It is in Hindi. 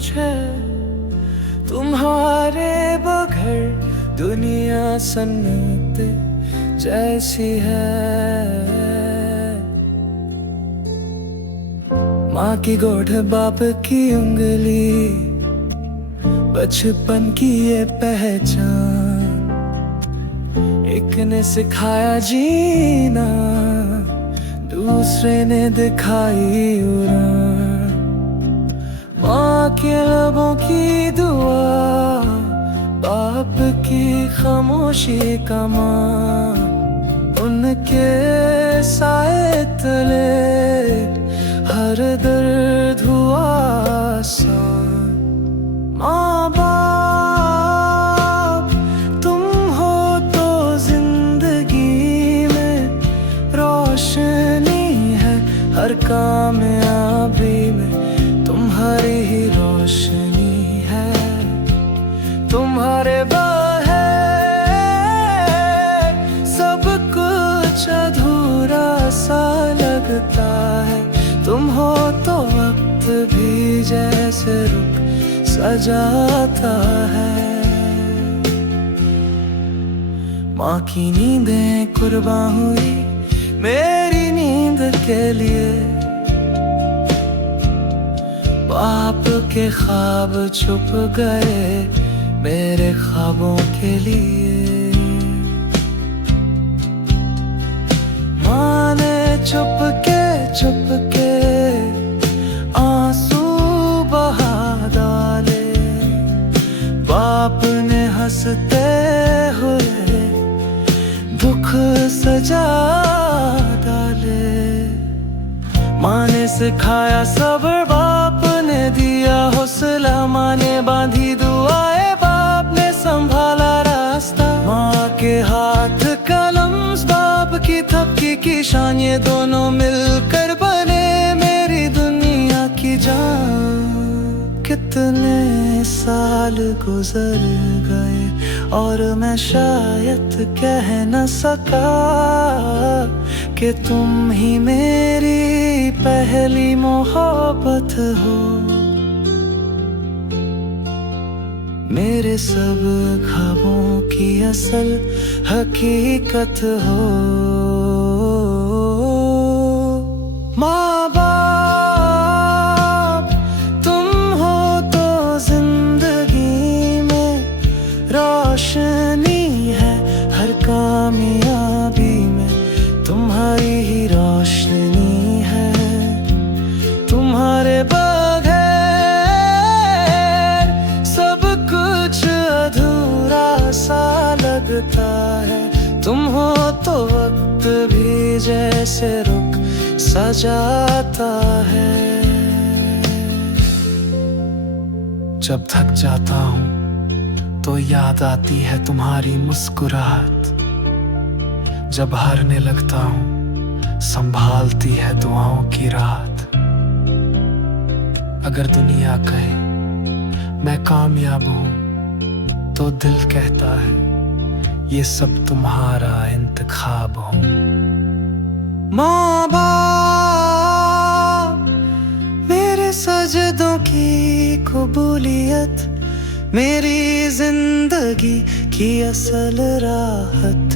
कुछ है। तुम्हारे बगैर दुनिया सन्नाटे जैसी है। माँ की गोद बाप की उंगली, बचपन की ये पहचान। एक ने सिखाया जीना, दूसरे ने दिखाई उड़ान। माँ के लबों की दुआ, बाप की खामोशी का मान। उनके साए तले हर दर्द हुआ आसान। माँ बाप तुम हो तो जिंदगी में रोशनी है। हर कामयाबी में तुम्हारी ही रोशनी है। तुम्हारे बगैर सब कुछ अधूरा सा लगता है। तुम हो तो वक्त भी जैसे रुक सजाता है। माँ की नींदें कुर्बान हुई मेरी नींद के लिए। बाप के ख्वाब छुप गए मेरे ख्वाबों के लिए। माँ ने चुपके आंसू बहा डाले। बाप ने हंसते हुए दुख सजा डाले। माँ ने सिखाया सब्र, बाप ने दिया हौसला। माँ ने बांधी दुआएं, बाप ने संभाला रास्ता। माँ के हाथ कलम, बाप की थपकी की शान। ये दोनों मिलकर बने मेरी दुनिया की जान। कितने साल गुजर गए और मैं शायद कह न सका कि तुम ही मेरी पहली मोहब्बत हो। मेरे सब ख्वाबों की असल हकीकत हो। माँ बाप तुम हो तो जिंदगी में रोशनी है। हर कामयाबी में तुम्हारी ही रोशनी है। तुम्हारे बगैर सब कुछ अधूरा सा लगता है। तुम हो तो वक्त भी जैसे रुक सजाता है। जब थक जाता हूँ तो याद आती है तुम्हारी मुस्कुराहट। जब हारने लगता हूँ संभालती है दुआओं की रात। अगर दुनिया कहे मैं कामयाब हूँ तो दिल कहता है ये सब तुम्हारा इंतखाब हूँ। माँ बाप मेरे सजदों की कबूलियत, मेरी जिंदगी की असल राहत।